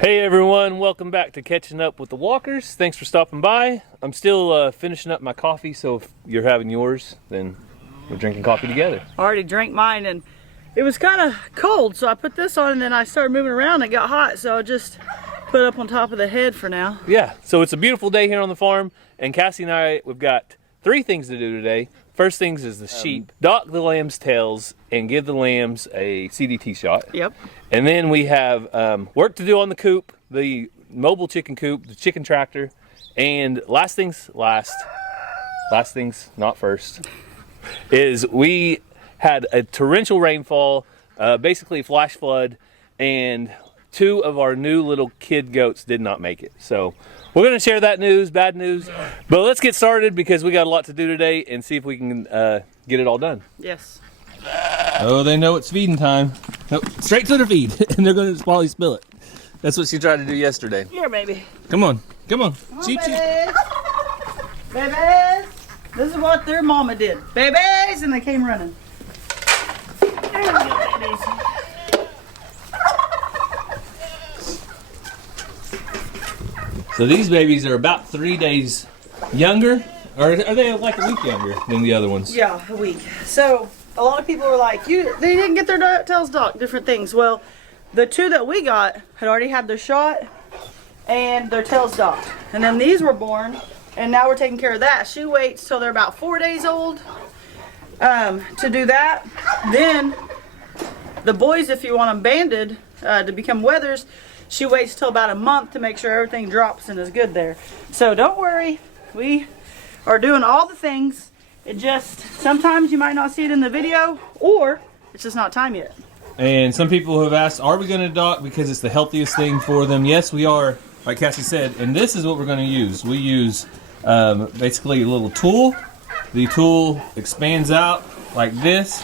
Hey everyone, welcome back to Catching Up with the Walkers. Thanks for stopping by. I'm still finishing up my coffee, so if you're having yours, then we're drinking coffee together. I already drank mine and it was kind of cold, so I put this on and then I started moving around and it got hot, so I just put it up on top of the head for now. Yeah, so it's a beautiful day here on the farm, and Cassie and I, we've got 3 things to do today. First things is the sheep. Dock the lambs' tails and give the lambs a CDT shot. Yep. And then we have work to do on the coop, the mobile chicken coop, the chicken tractor, and last things not first, is we had a torrential rainfall, basically flash flood, and 2 of our new little kid goats did not make it. So we're going to share that news, bad news, but let's get started because we got a lot to do today and see if we can get it all done. Yes. Oh, they know it's feeding time. Nope, straight to their feed, and they're going to probably spill it. That's what she tried to do yesterday. Here, baby. Come on, come on. Come on, Sheep, babies. Babies. This is what their mama did. Babies, and they came running. There we go, babies. So these babies are about 3 days younger, or are they like a week younger than the other ones? Yeah, a week. So a lot of people were like, they didn't get their tails docked, different things. Well, the 2 that we got had already had their shot and their tails docked. And then these were born, and now we're taking care of that. She waits till they're about 4 days old to do that. Then the boys, if you want them banded to become wethers, she waits till about a month to make sure everything drops and is good there. So don't worry, we are doing all the things. It just, sometimes you might not see it in the video, or it's just not time yet. And some people have asked, are we going to dock because it's the healthiest thing for them? Yes, we are, like Cassie said, and this is what we're going to use. We use basically a little tool. The tool expands out like this,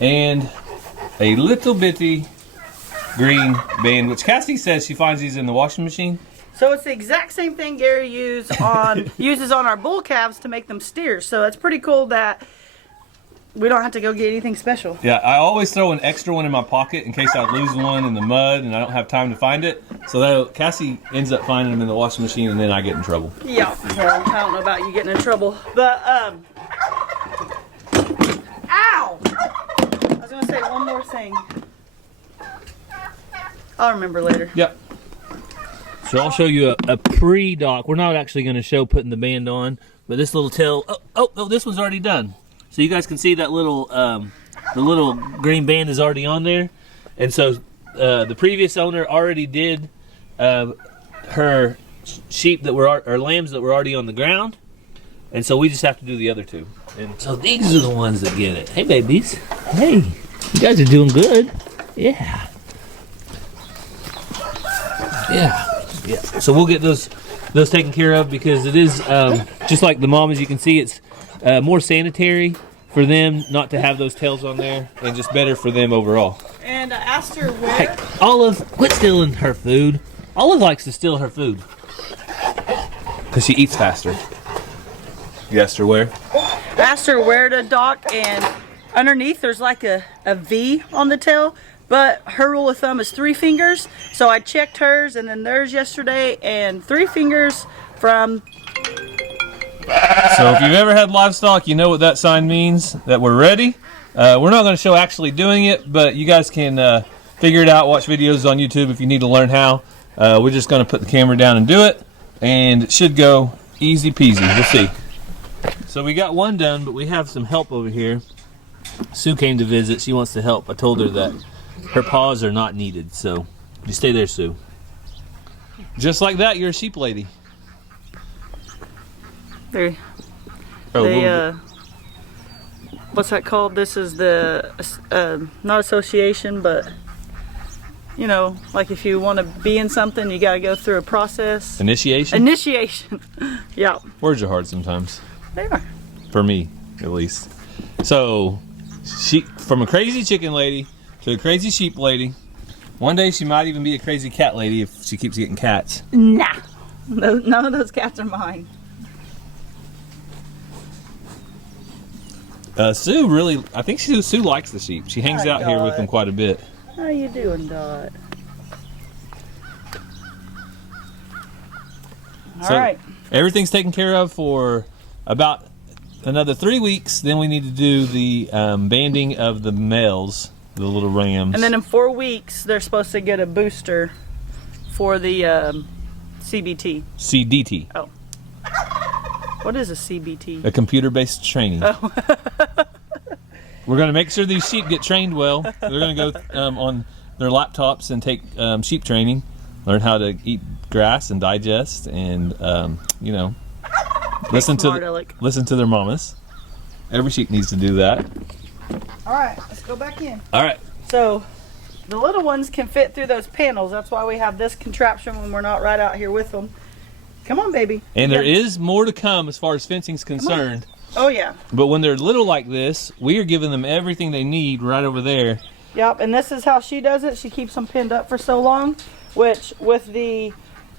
and a little bitty green band, which Cassie says she finds these in the washing machine. So it's the exact same thing Gary uses on our bull calves to make them steers. So it's pretty cool that we don't have to go get anything special. Yeah, I always throw an extra one in my pocket in case I lose one in the mud and I don't have time to find it. So that Cassie ends up finding them in the washing machine, and then I get in trouble. Yeah, well, I don't know about you getting in trouble, but ow! I was gonna say one more thing. I'll remember later. Yep. So I'll show you a pre-dock. We're not actually going to show putting the band on, but this little tail. Oh, this one's already done. So you guys can see that little, the little green band is already on there, and so the previous owner already did her sheep that were or lambs that were already on the ground, and so we just have to do the other 2. And so these are the ones that get it. Hey, babies. Hey, you guys are doing good. Yeah. Yeah. So we'll get those taken care of because it is just like the mom, as you can see, it's more sanitary for them not to have those tails on there, and just better for them overall. And I asked her where. Hey, Olive, quit stealing her food. Olive likes to steal her food because she eats faster. You asked her where? I asked her where to dock, and underneath there's like a V on the tail. But her rule of thumb is 3 fingers, so I checked hers and then theirs yesterday, and 3 fingers from... So if you've ever had livestock, you know what that sign means, that we're ready. We're not going to show actually doing it, but you guys can figure it out, watch videos on YouTube if you need to learn how. We're just going to put the camera down and do it, and it should go easy peasy. We'll see. So we got one done, but we have some help over here. Sue came to visit. She wants to help. I told her that her paws are not needed, so you stay there, Sue. Just like that, you're a sheep lady. What's that called? This is the, not association, but, you know, like if you want to be in something, you got to go through a process. Initiation? Initiation. Yeah. Words are hard sometimes. They are. For me, at least. So, from a crazy chicken lady to a crazy sheep lady. One day she might even be a crazy cat lady if she keeps getting cats. Nah. None of those cats are mine. Sue really, I think Sue likes the sheep. She hangs out here with them quite a bit. How you doing, Dot? All right. Everything's taken care of for about another 3 weeks. Then we need to do the banding of the males, the little rams. And then in 4 weeks, they're supposed to get a booster for the CBT. CDT. Oh. What is a CBT? A computer-based training. Oh. We're going to make sure these sheep get trained well. They're going to go on their laptops and take sheep training, learn how to eat grass and digest, and you know, listen to their mamas. Every sheep needs to do that. All right, let's go back in. All right. So the little ones can fit through those panels. That's why we have this contraption when we're not right out here with them. Come on, baby. And there is more to come as far as fencing's concerned. Oh, yeah. But when they're little like this, we are giving them everything they need right over there. Yep, and this is how she does it. She keeps them pinned up for so long, which with the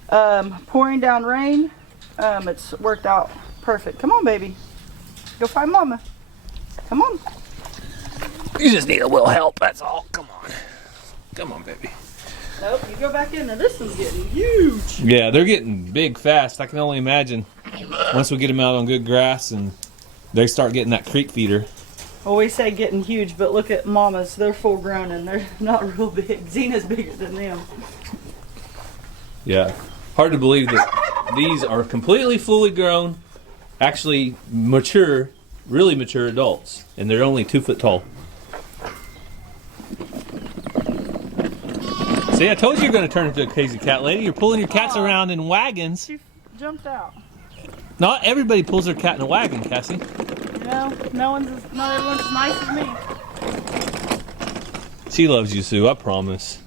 pouring down rain, it's worked out perfect. Come on, baby. Go find Mama. Come on. You just need a little help, that's all. Come on. Come on, baby. Nope, you go back in there. This one's getting huge. Yeah, they're getting big fast. I can only imagine once we get them out on good grass and they start getting that creek feeder. Well, we say getting huge, but look at Mama's. They're full grown and they're not real big. Zena's bigger than them. Yeah. Hard to believe that these are completely fully grown, actually mature, really mature adults. And they're only 2 foot tall. See, I told you you're going to turn into a crazy cat lady. You're pulling your cats around in wagons. She jumped out. Not everybody pulls their cat in a wagon, Cassie. Not everyone's as nice as me. She loves you, Sue, I promise.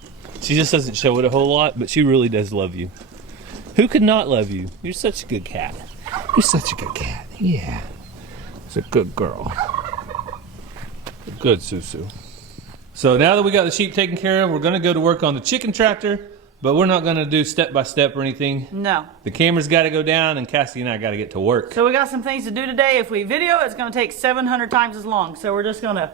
She just doesn't show it a whole lot, but she really does love you. Who could not love you? You're such a good cat. You're such a good cat. Yeah. It's a good girl. Good Susu. So now that we got the sheep taken care of, we're going to go to work on the chicken tractor, but we're not going to do step by step or anything. No. The camera's got to go down, and Cassie and I got to get to work. So we got some things to do today. If we video, it's going to take 700 times as long. So we're just going to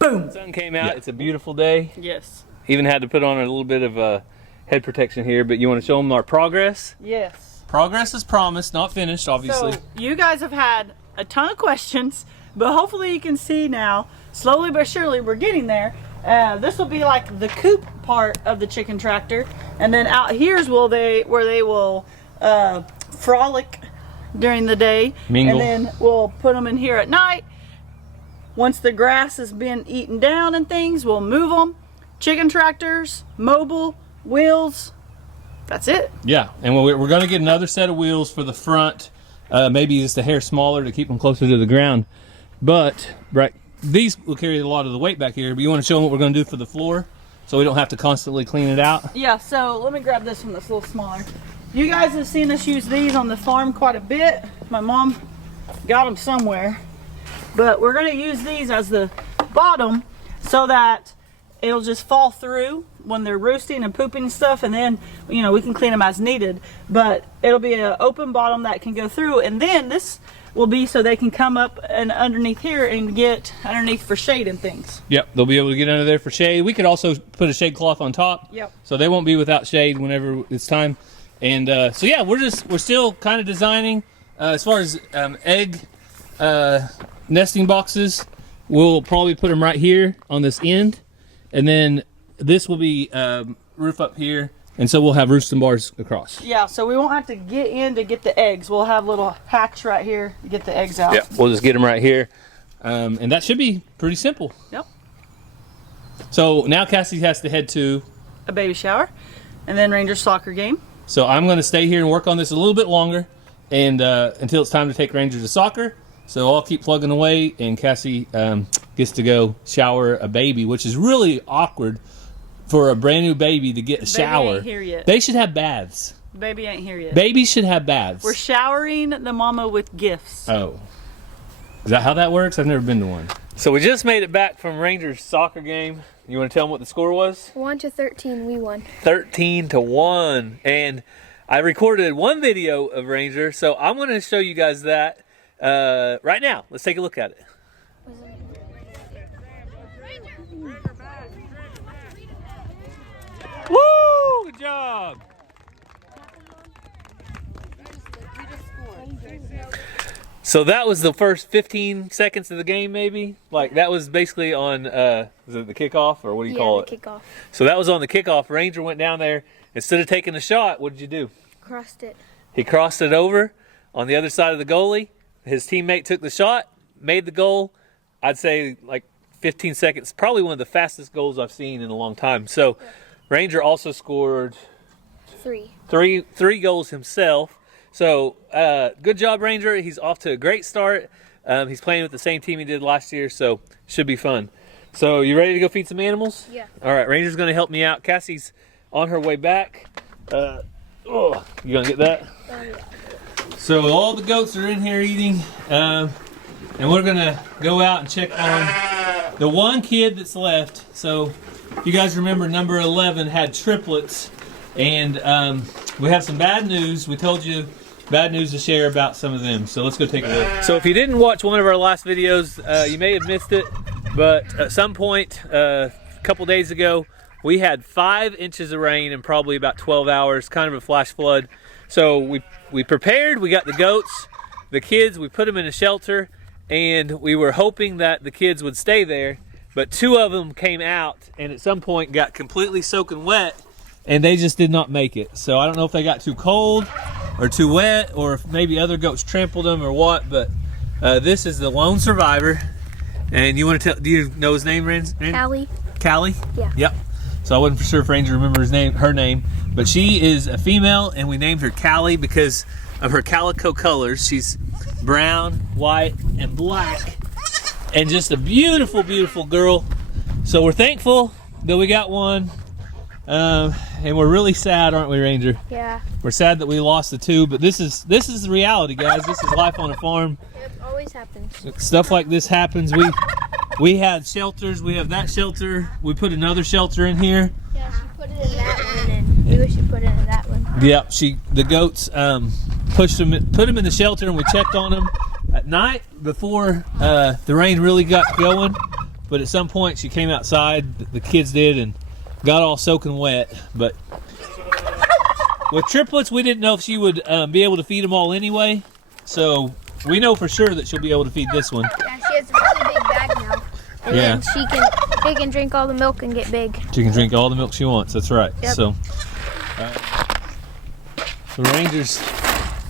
boom. The sun came out. Yeah. It's a beautiful day. Yes. Even had to put on a little bit of head protection here, but you want to show them our progress? Yes. Progress is promised, not finished, obviously. So you guys have had a ton of questions, but hopefully you can see now, slowly but surely, we're getting there. This will be like the coop part of the chicken tractor, and then out here's where they will frolic during the day. Mingle. And then we'll put them in here at night. Once the grass has been eaten down and things, we'll move them. Chicken tractors, mobile, wheels. That's it. Yeah, and we're going to get another set of wheels for the front, maybe just a hair smaller to keep them closer to the ground. But these will carry a lot of the weight back here. But you want to show them what we're going to do for the floor, so we don't have to constantly clean it out. Yeah. So let me grab this one that's a little smaller. You guys have seen us use these on the farm quite a bit. My mom got them somewhere, but we're going to use these as the bottom so that it'll just fall through when they're roosting and pooping and stuff, and then we can clean them as needed. But it'll be an open bottom that can go through, and then this will be so they can come up and underneath here and get underneath for shade and things. Yep, they'll be able to get under there for shade. We could also put a shade cloth on top. Yep. So they won't be without shade whenever it's time. And so yeah, we're still kind of designing as far as egg nesting boxes. We'll probably put them right here on this end, and then this will be roof up here, and so we'll have roosting bars across. Yeah, so we won't have to get in to get the eggs. We'll have little hatch right here to get the eggs out. Yeah, we'll just get them right here, and that should be pretty simple. Yep. So now Cassie has to head to a baby shower, and then Ranger's soccer game. So I'm going to stay here and work on this a little bit longer, and until it's time to take Ranger to soccer. So I'll keep plugging away, and Cassie gets to go shower a baby, which is really awkward for a brand new baby to get a shower. Baby ain't here yet. They should have baths. Baby ain't here yet. Babies should have baths. We're showering the mama with gifts. Oh. Is that how that works? I've never been to one. So we just made it back from Ranger's soccer game. You want to tell them what the score was? 1-13, we won. 13-1. And I recorded one video of Ranger, so I'm going to show you guys that right now. Let's take a look at it. Woo! Good job! So that was the first 15 seconds of the game, maybe? Like, that was basically on, is it the kickoff, or what do you call it? Yeah, the kickoff. So that was on the kickoff. Ranger went down there. Instead of taking the shot, what did you do? Crossed it. He crossed it over on the other side of the goalie. His teammate took the shot, made the goal. I'd say like 15 seconds. Probably one of the fastest goals I've seen in a long time. So Ranger also scored 3 goals himself. So good job, Ranger. He's off to a great start. He's playing with the same team he did last year, so should be fun. So you ready to go feed some animals? Yeah. All right, Ranger's going to help me out. Cassie's on her way back. You going to get that? Oh, yeah. So all the goats are in here eating, and we're going to go out and check on the one kid that's left. So if you guys remember, number 11 had triplets, and we have some bad news. We told you bad news to share about some of them. So let's go take a look. So if you didn't watch one of our last videos, you may have missed it, but at some point a couple days ago, we had 5 inches of rain in probably about 12 hours, kind of a flash flood. So we prepared, we got the goats, the kids, we put them in a shelter, and we were hoping that the kids would stay there, but 2 of them came out and at some point got completely soaking wet, and they just did not make it. So I don't know if they got too cold or too wet, or if maybe other goats trampled them or what, but this is the lone survivor. And you want to tell, do you know his name, Rand? Callie. Callie? Yeah. Yep. So I wasn't for sure if Ranger remembers her name, but she is a female, and we named her Callie because of her calico colors. She's brown, white, and black, and just a beautiful, beautiful girl. So we're thankful that we got one, and we're really sad, aren't we, Ranger? Yeah. We're sad that we lost the 2, but this is the reality, guys. This is life on a farm. It always happens. Stuff like this happens. We had shelters. We have that shelter. We put another shelter in here. Yeah, she put it in that one, and we wish she put it in that one. Yep, the goats put them in the shelter, and we checked on them at night before the rain really got going. But at some point, she came outside. The kids did, and got all soaking wet. But with triplets, we didn't know if she would be able to feed them all anyway. So we know for sure that she'll be able to feed this one. Yeah, she has a really big bag now. And Yeah. then she can drink all the milk and get big. She can drink all the milk she wants. That's right. Yep. So the Ranger's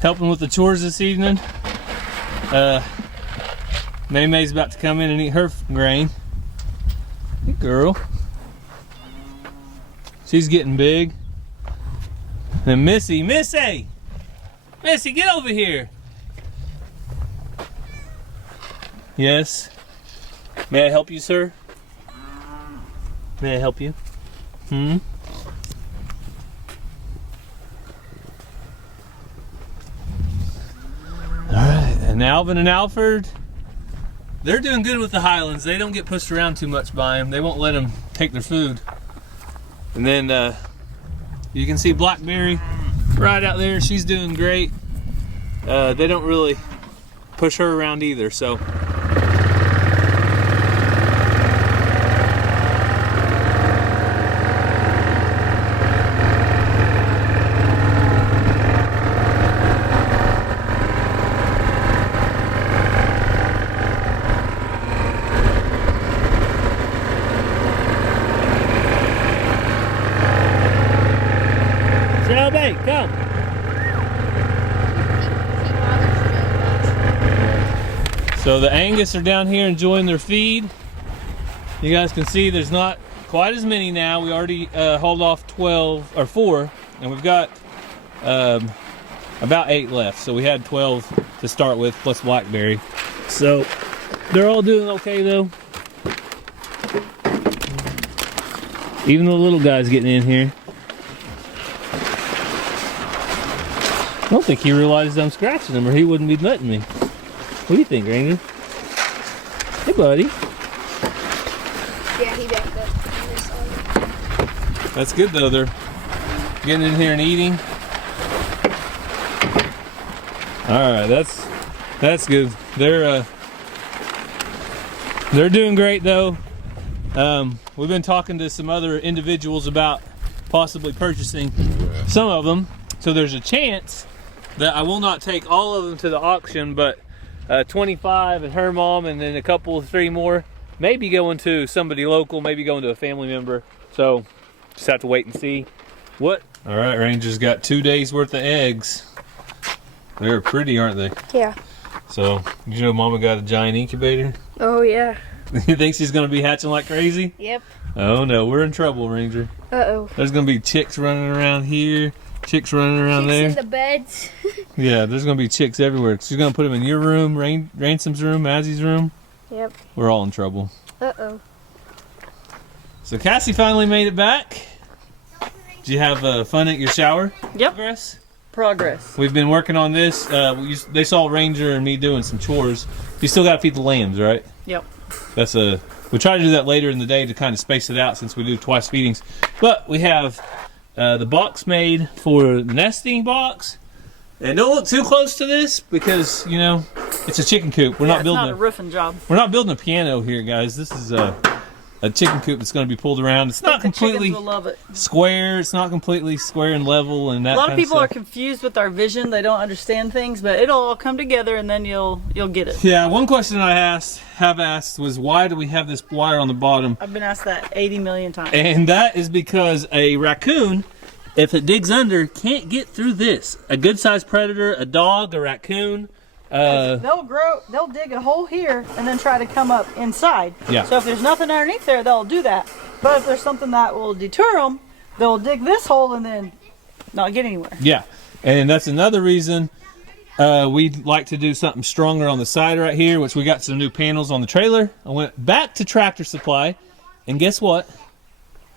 helping with the chores this evening. May's about to come in and eat her grain. Good girl. She's getting big. And Missy, get over here. Yes. May I help you, sir? May I help you? All right, and Alvin and Alfred, they're doing good with the Highlands. They don't get pushed around too much by them. They won't let them take their food. And then you can see Blackberry right out there. She's doing great. They don't really push her around either, so. Shelby, come. So the Angus are down here enjoying their feed. You guys can see there's not quite as many now. We already hauled off 12 or 4, and we've got about 8 left. So we had 12 to start with, plus Blackberry. So they're all doing okay though. Even the little guy's getting in here. I don't think he realizes I'm scratching him, or he wouldn't be letting me. What do you think, Ranger? Hey, buddy. Yeah, he backed up. That's good though. They're getting in here and eating. All right, that's good. They're doing great though. We've been talking to some other individuals about possibly purchasing some of them. So there's a chance that I will not take all of them to the auction, but 25 and her mom, and then a couple, 3 more. Maybe going to somebody local, maybe going to a family member. So just have to wait and see what. All right, Ranger's got 2 days worth of eggs. They're pretty, aren't they? Yeah. So, did you know Mama got a giant incubator? Oh, yeah. You think she's going to be hatching like crazy? Yep. Oh no, we're in trouble, Ranger. Uh-oh. There's going to be chicks running around here, chicks running around there. In the beds. Yeah, there's going to be chicks everywhere. She's going to put them in your room, Ransom's room, Mazzie's room. Yep. We're all in trouble. Uh-oh. So Cassie finally made it back. Did you have fun at your shower? Yep. Progress. We've been working on this. They saw Ranger and me doing some chores. You still got to feed the lambs, right? Yep. We try to do that later in the day to kind of space it out since we do twice feedings. But we have the box made for the nesting box. And don't look too close to this because, you know, it's a chicken coop. We're not building not a roofing job. We're not building a piano here, guys. This is a chicken coop that's going to be pulled around. It's not completely will love it. square. It's not completely square and level and that. A lot of people are confused with our vision. They don't understand things, but it'll all come together and then you'll get it. Yeah, one question I have asked was, why do we have this wire on the bottom? I've been asked that 80 million times. And that is because a raccoon, if it digs under, can't get through this. A good-sized predator, a dog, a raccoon. They'll dig a hole here and then try to come up inside. Yeah. So if there's nothing underneath there, they'll do that. But if there's something that will deter them, they'll dig this hole and then not get anywhere. Yeah, and that's another reason we'd like to do something stronger on the side right here, which we got some new panels on the trailer. I went back to Tractor Supply, and guess what?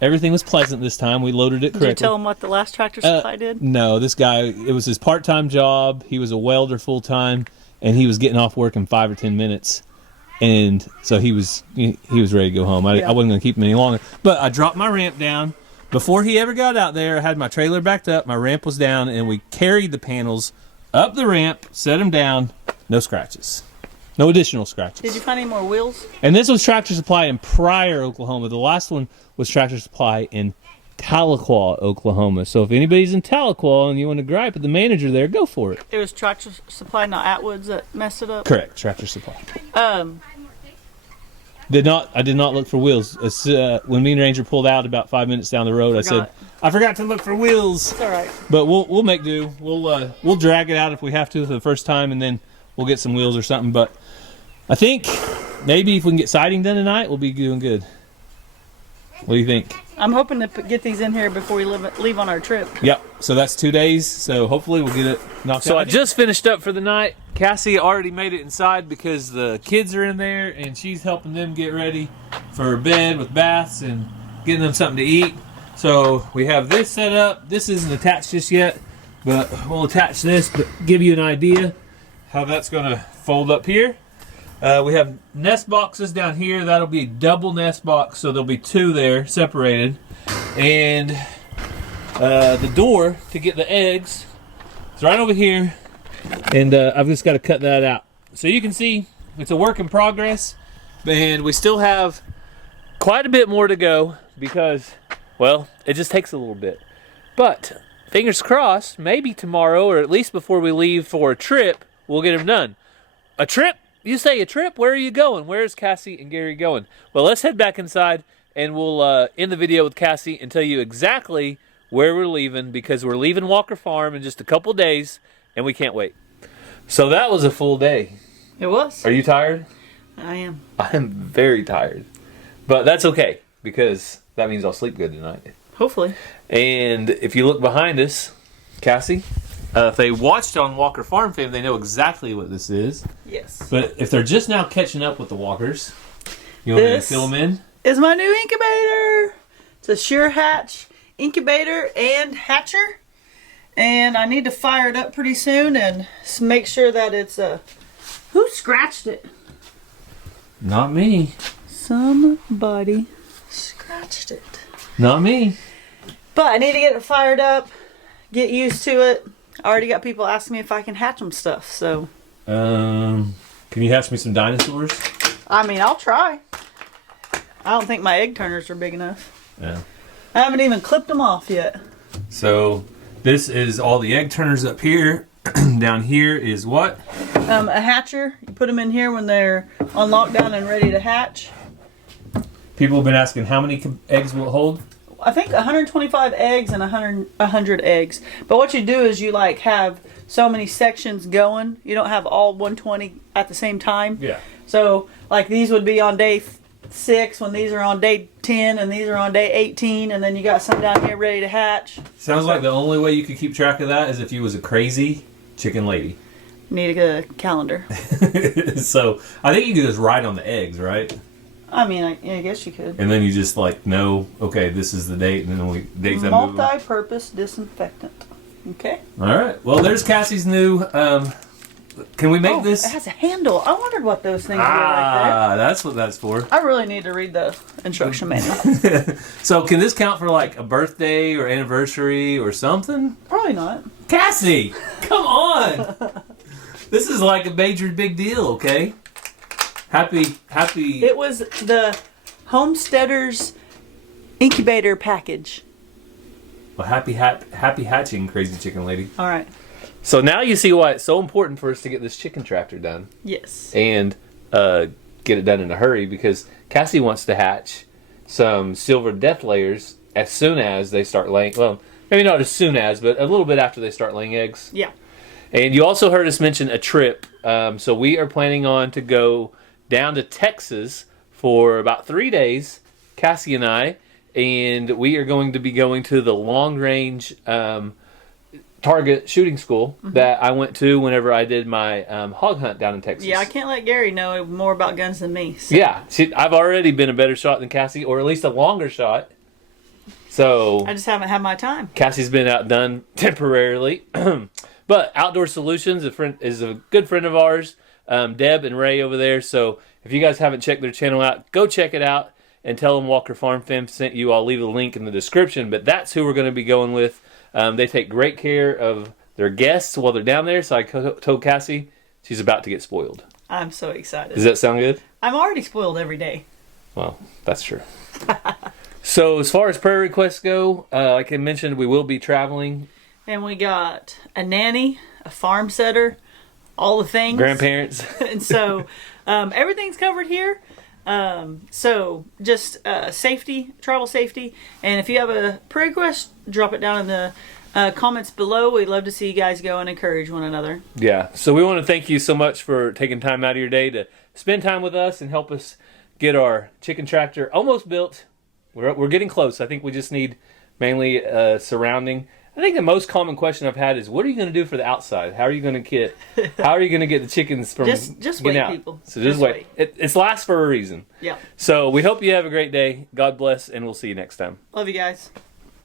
Everything was pleasant this time. We loaded it correctly. Did you tell him what the last Tractor Supply did? No, this guy, it was his part-time job. He was a welder full-time, and he was getting off work in 5 or 10 minutes. And so he was ready to go home. I wasn't going to keep him any longer. But I dropped my ramp down. Before he ever got out there, I had my trailer backed up, my ramp was down, and we carried the panels up the ramp, set them down, no scratches. No additional scratches. Did you find any more wheels? And this was Tractor Supply in Pryor, Oklahoma. The last one was Tractor Supply in Tahlequah, Oklahoma. So if anybody's in Tahlequah and you want to gripe at the manager there, go for it. It was Tractor Supply, not Atwoods, that messed it up? Correct, Tractor Supply. I did not look for wheels. When me and Ranger pulled out about 5 minutes down the road, I said, I forgot to look for wheels. It's all right. But we'll make do. We'll drag it out if we have to for the first time, and then we'll get some wheels or something. But I think maybe if we can get siding done tonight, we'll be doing good. What do you think? I'm hoping to get these in here before we leave on our trip. Yep. So that's 2 days. So hopefully we'll get it knocked out. So I just finished up for the night. Cassie already made it inside because the kids are in there and she's helping them get ready for bed with baths and getting them something to eat. So we have this set up. This isn't attached just yet, but we'll attach this, but give you an idea how that's going to fold up here. We have nest boxes down here. That'll be a double nest box, so there'll be 2 there separated. And the door to get the eggs is right over here. And I've just got to cut that out. So you can see it's a work in progress. And we still have quite a bit more to go because, well, it just takes a little bit. But fingers crossed, maybe tomorrow or at least before we leave for a trip, we'll get them done. A trip? You say a trip? Where are you going? Where's Cassie and Gary going? Well, let's head back inside and we'll end the video with Cassie and tell you exactly where we're leaving because we're leaving Walker Farm in just a couple days and we can't wait. So that was a full day. It was. Are you tired? I am. I'm very tired. But that's okay because that means I'll sleep good tonight. Hopefully. And if you look behind us, Cassie, if they watched on Walker Farm Fam, they know exactly what this is. Yes. But if they're just now catching up with the Walkers, you want me to fill them in? Is my new incubator. It's a Sure Hatch incubator and hatcher. And I need to fire it up pretty soon and make sure that it's who scratched it? Not me. Somebody scratched it. Not me. But I need to get it fired up, get used to it. I already got people asking me if I can hatch them stuff, so. Can you hatch me some dinosaurs? I mean, I'll try. I don't think my egg turners are big enough. Yeah. I haven't even clipped them off yet. So this is all the egg turners up here. Down here is what? A hatcher. You put them in here when they're on lockdown and ready to hatch. People have been asking how many eggs will it hold? I think 125 eggs and 100 eggs. But what you do is you like have so many sections going. You don't have all 120 at the same time. Yeah. So like these would be on day 6 when these are on day 10 and these are on day 18, and then you got some down here ready to hatch. Sounds like the only way you could keep track of that is if you was a crazy chicken lady. Need a calendar. So I think you could just write on the eggs, right? I mean, I guess you could. And then you just like know, okay, this is the date, and then dates that move. Multi-purpose disinfectant. Okay. All right. Well, there's Cassie's new. Can we make this? It has a handle. I wondered what those things were right there. That's what that's for. I really need to read the instruction manual. So can this count for like a birthday or anniversary or something? Probably not. Cassie, come on. This is like a major big deal, okay? Happy. It was the Homesteaders Incubator package. Well, happy hatching, crazy chicken lady. All right. So now you see why it's so important for us to get this chicken tractor done. Yes. And get it done in a hurry, because Cassie wants to hatch some silver death layers as soon as they start laying. Well, maybe not as soon as, but a little bit after they start laying eggs. Yeah. And you also heard us mention a trip. So we are planning on to go down to Texas for about 3 days, Cassie and I, and we are going to be going to the long-range target shooting school that I went to whenever I did my hog hunt down in Texas. Yeah, I can't let Gary know more about guns than me. So. Yeah, I've already been a better shot than Cassie, or at least a longer shot. So I just haven't had my time. Cassie's been outdone temporarily. But Outdoor Solutions is a good friend of ours, Deb and Ray over there. So if you guys haven't checked their channel out, go check it out and tell them Walker Farm Fam sent you. I'll leave a link in the description. But that's who we're going to be going with. They take great care of their guests while they're down there. So I told Cassie she's about to get spoiled. I'm so excited. Does that sound good? I'm already spoiled every day. Well, that's true. So as far as prayer requests go, like I mentioned, we will be traveling. And we got a nanny, a farm setter, all the things. Grandparents. And so everything's covered here. So just safety, travel safety. And if you have a prayer request, drop it down in the comments below. We'd love to see you guys go and encourage one another. Yeah. So we want to thank you so much for taking time out of your day to spend time with us and help us get our chicken tractor almost built. We're getting close. I think we just need mainly surrounding. I think the most common question I've had is, what are you going to do for the outside? How are you going to get the chickens from just wait, out? people. So just wait. It's last for a reason. Yeah. So we hope you have a great day. God bless, and we'll see you next time. Love you guys.